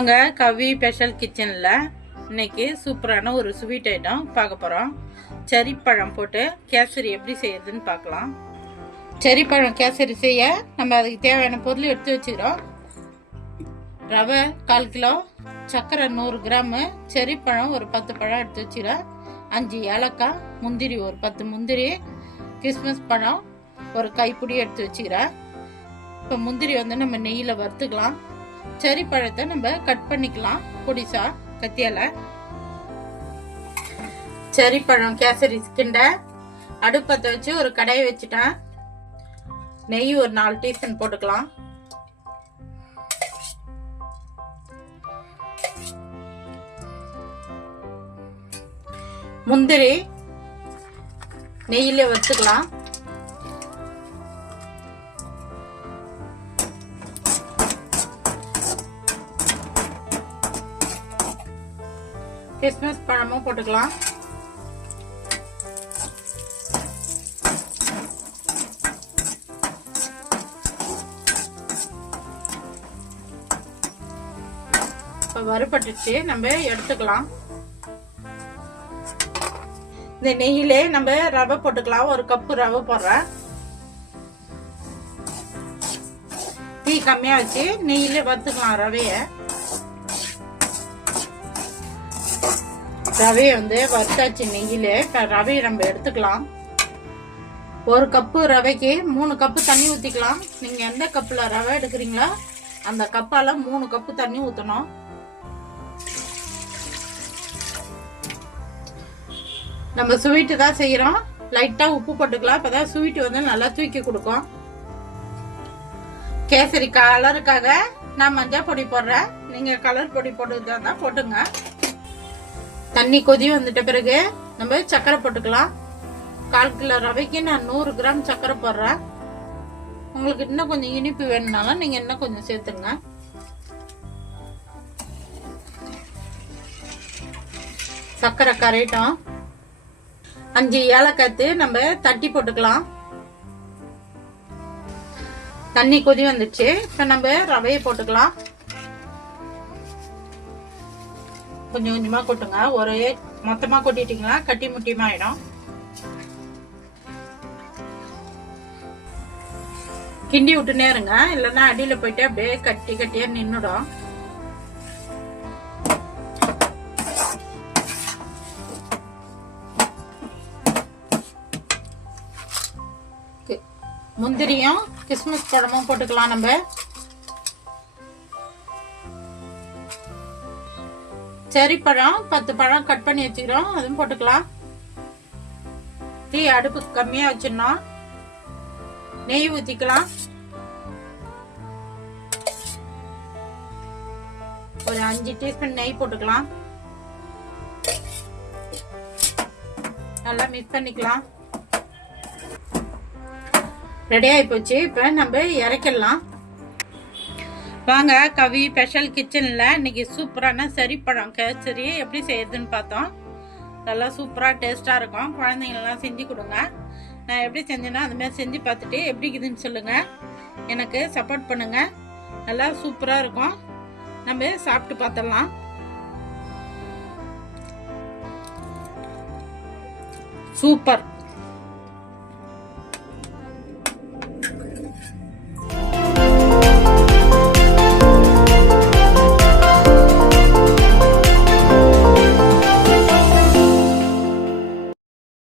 வாங்க கவி ஸ்பெஷல் கிச்சனில் இன்னைக்கு சூப்பரான ஒரு ஸ்வீட் ஐட்டம் பார்க்க போகிறோம். செரி பழம் போட்டு கேசரி எப்படி செய்யறதுன்னு பார்க்கலாம். செரி பழம் கேசரி செய்ய நம்ம அதுக்கு தேவையான பொருள் எடுத்து வச்சுக்கிறோம். ரவை 1/4 கிலோ, சர்க்கரை 100 கிராமு, செரி பழம் ஒரு 10 பழம் எடுத்து வச்சுக்கிறோம், 5 ஏலக்காய், முந்திரி ஒரு 10 முந்திரி, கிறிஸ்மஸ் பழம் ஒரு கைப்பிடி எடுத்து வச்சுக்கிறேன். இப்போ முந்திரி நம்ம நெய்யில் வறுத்துக்கலாம். செரி பழத்தை நம்ம கட் பண்ணிக்கலாம் பொடிசா கத்தியால. செரி பழம் கேசரி கிண்ட அடுப்பத்தை வச்சு ஒரு கடாயை வச்சுட்டேன். நெய் ஒரு 4 டீஸ்பூன் போட்டுக்கலாம். முந்திரி நெய்யில வறுத்துக்கலாம். கிறிஸ்மஸ் பழமும் போட்டுக்கலாம். இப்ப வறுபட்டுச்சு, நம்ம எடுத்துக்கலாம். இந்த நெய்யிலே நம்ம ரவை போட்டுக்கலாம். 1 கப்பு ரவை போடுறேன். தீ கம்மியா வச்சு நெய்யிலே வறுத்துக்கலாம் ரவைய. ரவையை வறுத்தாச்சு நெய்யில. ரவையை நம்ம எடுத்துக்கலாம். 1 கப்பு ரவைக்கு 3 கப்பு தண்ணி ஊத்திக்கலாம். நீங்க எந்த கப்புல ரவை எடுக்கிறீங்களோ அந்த கப்பால 3 கப்பு தண்ணி ஊத்தணும். நம்ம ஸ்வீட்டு தான் செய்யறோம். லைட்டா உப்பு போட்டுக்கலாம். அப்பதான் ஸ்வீட் நல்லா தூக்கி கொடுக்கும். கேசரி கலருக்காக நான் மஞ்சள் பொடி போடுறேன். நீங்க கலர் பொடி போட்டுதான் போட்டுங்க. தண்ணி கொதி வந்துட்ட பிறகு நம்ம சர்க்கரை போட்டுக்கலாம். 1/4 கிலோ ரவைக்கு நான் 100 கிராம் சர்க்கரை போடுறேன். உங்களுக்கு இன்னும் கொஞ்சம் இனிப்பு வேணும்னாலும் நீங்க இன்னும் கொஞ்சம் சேர்த்துங்க. சர்க்கரை கரையிட்டோம். 5 ஏலக்காய் நம்ம தட்டி போட்டுக்கலாம். தண்ணி கொதி வந்துச்சு. இப்ப நம்ம ரவையை போட்டுக்கலாம். கொஞ்சம் கொஞ்சமா கொட்டுங்க. ஒரே மொத்தமா கொட்டிட்டீங்களா கட்டி முட்டியமா ஆயிடும். கிண்டி விட்டுனே இருங்க, இல்லைன்னா அடியில போயிட்டு அப்படியே கட்டி கட்டியா நின்னுடும். முந்திரியும் கிறிஸ்மஸ் பழமும் போட்டுக்கலாம். நம்ம செரி பழம் 10 பழம் கட் பண்ணி வச்சுக்கிறோம், அதுவும் போட்டுக்கலாம். தீ அடுப்பு கம்மியா வச்சிடணும். நெய் ஊத்திக்கலாம். ஒரு 5 டீஸ்பூன் நெய் போட்டுக்கலாம். நல்லா மிக்ஸ் பண்ணிக்கலாம். ரெடி ஆகி போச்சு. இப்ப நம்ம இறக்கிடலாம். வாங்க கவி ஸ்பெஷல் கிச்சன்ல இன்னைக்கு சூப்பரான செரி பழம் கேசரி எப்படி செய்யறதுன்னு பார்த்தோம். நல்லா சூப்பரா டேஸ்டா இருக்கும். குழந்தைங்களெல்லாம் செஞ்சு கொடுங்க. நான் எப்படி செஞ்சேன்னா அது மாதிரி செஞ்சு பார்த்துட்டு எப்படி இருக்குதுன்னு சொல்லுங்க. எனக்கு சப்போர்ட் பண்ணுங்க. நல்லா சூப்பரா இருக்கும். நம்ம சாப்பிட்டு பார்த்துடலாம். சூப்பர்.